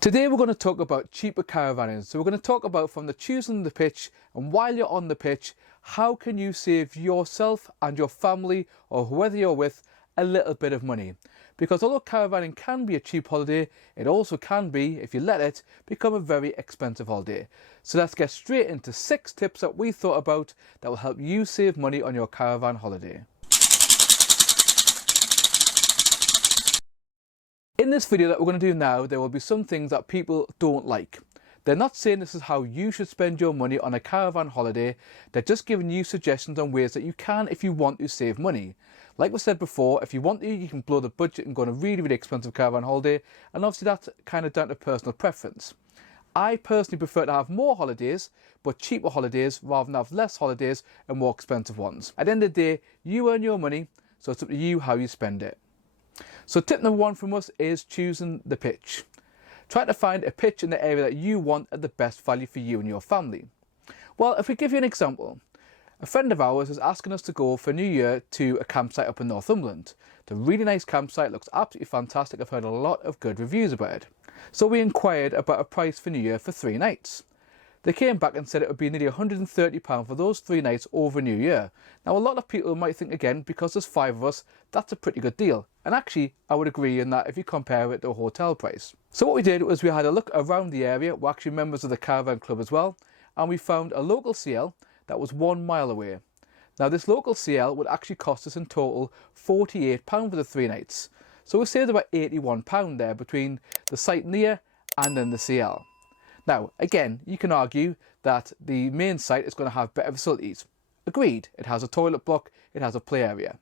Today we're going to talk about cheaper caravanning. So we're going to talk about from the choosing the pitch, and while you're on the pitch, how can you save yourself and your family or whoever you're with a little bit of money. Because although caravanning can be a cheap holiday, it also can be, if you let it, become a very expensive holiday. So let's get straight into 6 tips that we thought about that will help you save money on your caravan holiday. In this video that we're going to do now, there will be some things that people don't like. They're not saying this is how you should spend your money on a caravan holiday. They're just giving you suggestions on ways that you can if you want to save money. Like we said before, if you want to, you can blow the budget and go on a really expensive caravan holiday, and obviously that's kind of down to personal preference. I personally prefer to have more holidays, but cheaper holidays rather than have less holidays and more expensive ones. At the end of the day, you earn your money, so it's up to you how you spend it. So tip number 1 from us is choosing the pitch. Try to find a pitch in the area that you want at the best value for you and your family. Well, if we give you an example, a friend of ours is asking us to go for New Year to a campsite up in Northumberland. It's a really nice campsite, looks absolutely fantastic. I've heard a lot of good reviews about it. So we inquired about a price for New Year for 3 nights. They came back and said it would be nearly £130 for those 3 nights over New Year. Now a lot of people might think, again, because there's 5 of us, that's a pretty good deal. And actually, I would agree in that if you compare it to a hotel price. So what we did was we had a look around the area. We're actually members of the Caravan Club as well. And we found a local CL that was 1 mile away. Now this local CL would actually cost us in total £48 for the 3 nights. So we saved about £81 there between the site near and then the CL. Now, again, you can argue that the main site is going to have better facilities. Agreed, it has a toilet block, it has a play area.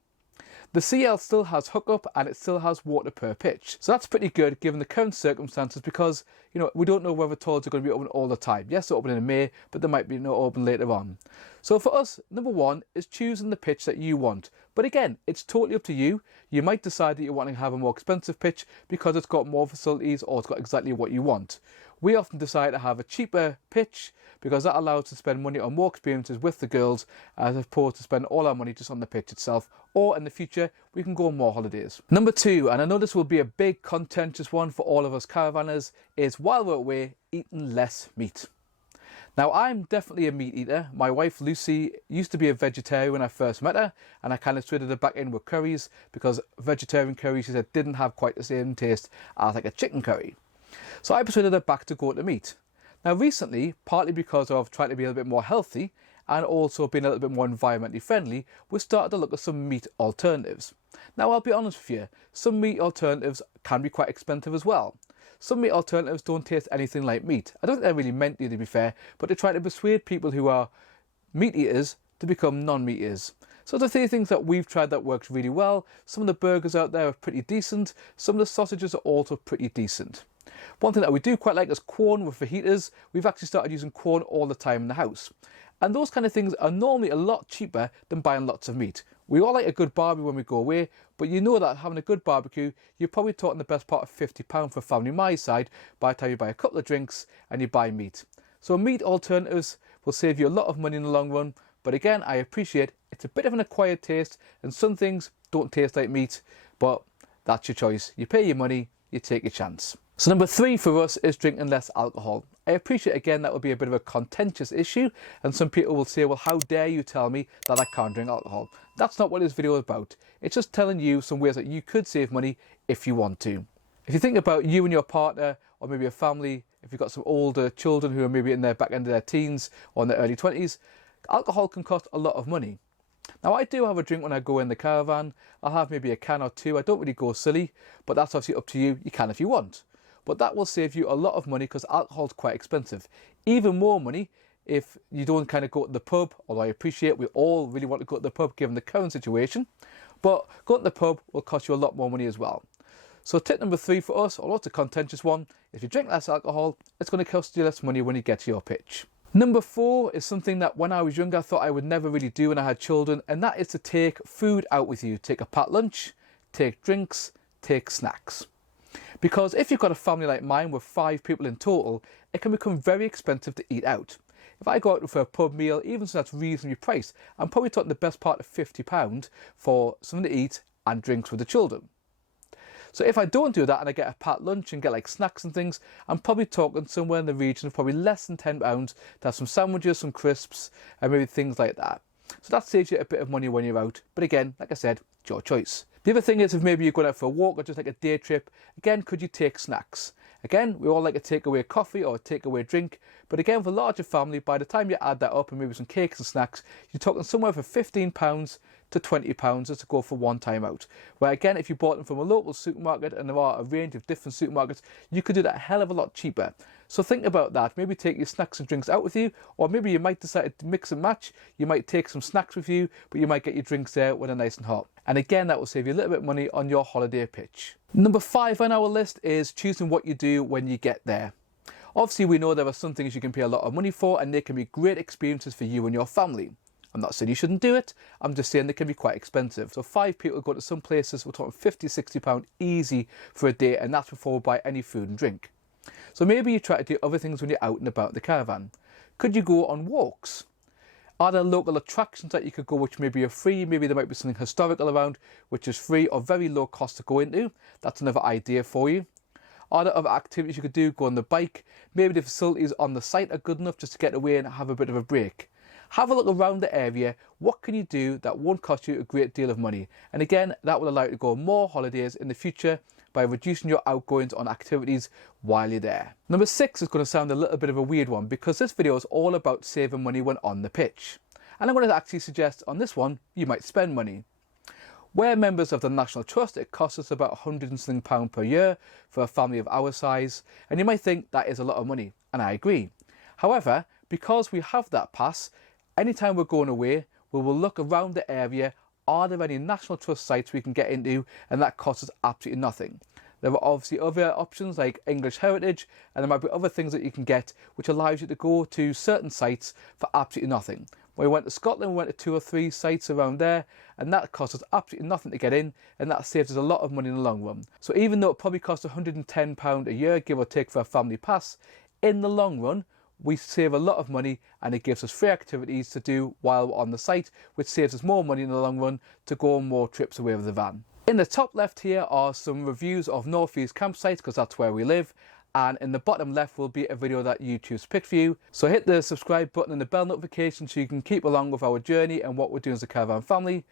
The CL still has hookup and it still has water per pitch. So that's pretty good given the current circumstances because, we don't know whether toilets are going to be open all the time. Yes, they're open in May, but there might be no open later on. So for us, number 1 is choosing the pitch that you want. But again, it's totally up to you. You might decide that you want to have a more expensive pitch because it's got more facilities or it's got exactly what you want. We often decide to have a cheaper pitch because that allows us to spend money on more experiences with the girls as opposed to spend all our money just on the pitch itself, or in the future we can go on more holidays. Number 2, and I know this will be a big contentious one for all of us caravanners, is while we're away, eating less meat. Now I'm definitely a meat eater. My wife Lucy used to be a vegetarian when I first met her, and I kind of traded her back in with curries because vegetarian curry, she said, didn't have quite the same taste as like a chicken curry. So I persuaded her back to go to meat. Now recently, partly because of trying to be a little bit more healthy and also being a little bit more environmentally friendly, we started to look at some meat alternatives. Now I'll be honest with you, some meat alternatives can be quite expensive as well. Some meat alternatives don't taste anything like meat. I don't think they're really meant to be fair, but they try to persuade people who are meat eaters to become non-meat eaters. So the 3 things that we've tried that works really well. Some of the burgers out there are pretty decent. Some of the sausages are also pretty decent. One thing that we do quite like is corn with fajitas. We've actually started using corn all the time in the house. And those kind of things are normally a lot cheaper than buying lots of meat. We all like a good barbecue when we go away, but you know that having a good barbecue, you're probably talking the best part of £50 for a family my side by the time you buy a couple of drinks and you buy meat. So meat alternatives will save you a lot of money in the long run. But again, I appreciate it's a bit of an acquired taste and some things don't taste like meat, but that's your choice. You pay your money, you take your chance. So number 3 for us is drinking less alcohol. I appreciate again that will be a bit of a contentious issue and some people will say, well, how dare you tell me that I can't drink alcohol? That's not what this video is about. It's just telling you some ways that you could save money if you want to. If you think about you and your partner or maybe a family, if you've got some older children who are maybe in their back end of their teens or in their early 20s, alcohol can cost a lot of money. Now I do have a drink when I go in the caravan. I'll have maybe a can or 2. I don't really go silly, but that's obviously up to you. You can if you want. But that will save you a lot of money because alcohol's quite expensive. Even more money if you don't kind of go to the pub, although I appreciate we all really want to go to the pub given the current situation. But going to the pub will cost you a lot more money as well. So tip number 3 for us, although it's a contentious one, if you drink less alcohol, it's going to cost you less money when you get to your pitch. Number 4 is something that when I was younger I thought I would never really do when I had children, and that is to take food out with you. Take a packed lunch, take drinks, take snacks. Because if you've got a family like mine with 5 people in total, it can become very expensive to eat out. If I go out for a pub meal, even so that's reasonably priced, I'm probably talking the best part of £50 for something to eat and drinks with the children. So if I don't do that and I get a packed lunch and get like snacks and things, I'm probably talking somewhere in the region of probably less than £10 to have some sandwiches, some crisps, and maybe things like that. So that saves you a bit of money when you're out. But again, like I said, it's your choice. The other thing is, if maybe you're going out for a walk or just like a day trip, again, could you take snacks? Again, we all like a takeaway coffee or a takeaway drink, but again, for a larger family, by the time you add that up and maybe some cakes and snacks, you're talking somewhere for £15 to £20 just to go for one time out. Where again, if you bought them from a local supermarket, and there are a range of different supermarkets, you could do that a hell of a lot cheaper. So think about that. Maybe take your snacks and drinks out with you, or maybe you might decide to mix and match. You might take some snacks with you, but you might get your drinks there when they're nice and hot. And again, that will save you a little bit of money on your holiday pitch. Number 5 on our list is choosing what you do when you get there. Obviously, we know there are some things you can pay a lot of money for, and they can be great experiences for you and your family. I'm not saying you shouldn't do it, I'm just saying they can be quite expensive. So 5 people go to some places, we're talking £50, £60 easy for a day, and that's before we buy any food and drink. So maybe you try to do other things when you're out and about in the caravan. Could you go on walks? Are there local attractions that you could go which maybe are free? Maybe there might be something historical around which is free or very low cost to go into. That's another idea for you. Are there other activities you could do? Go on the bike. Maybe the facilities on the site are good enough just to get away and have a bit of a break. Have a look around the area. What can you do that won't cost you a great deal of money? And again, that will allow you to go on more holidays in the future by reducing your outgoings on activities while you're there. Number 6 is going to sound a little bit of a weird one, because this video is all about saving money when on the pitch. And I'm going to actually suggest on this one, you might spend money. We're members of the National Trust. It costs us about £100 and something per year for a family of our size. And you might think that is a lot of money, and I agree. However, because we have that pass, anytime we're going away, we will look around the area. Are there any National Trust sites we can get into? And that costs us absolutely nothing. There are obviously other options like English Heritage, and there might be other things that you can get which allows you to go to certain sites for absolutely nothing. When we went to Scotland, we went to 2 or 3 sites around there, and that cost us absolutely nothing to get in, and that saves us a lot of money in the long run. So even though it probably costs £110 a year, give or take, for a family pass, in the long run, we save a lot of money, and it gives us free activities to do while we're on the site, which saves us more money in the long run to go on more trips away with the van. In the top left here are some reviews of North East campsites, because that's where we live. And in the bottom left will be a video that YouTube's picked for you. So hit the subscribe button and the bell notification so you can keep along with our journey and what we're doing as a caravan family.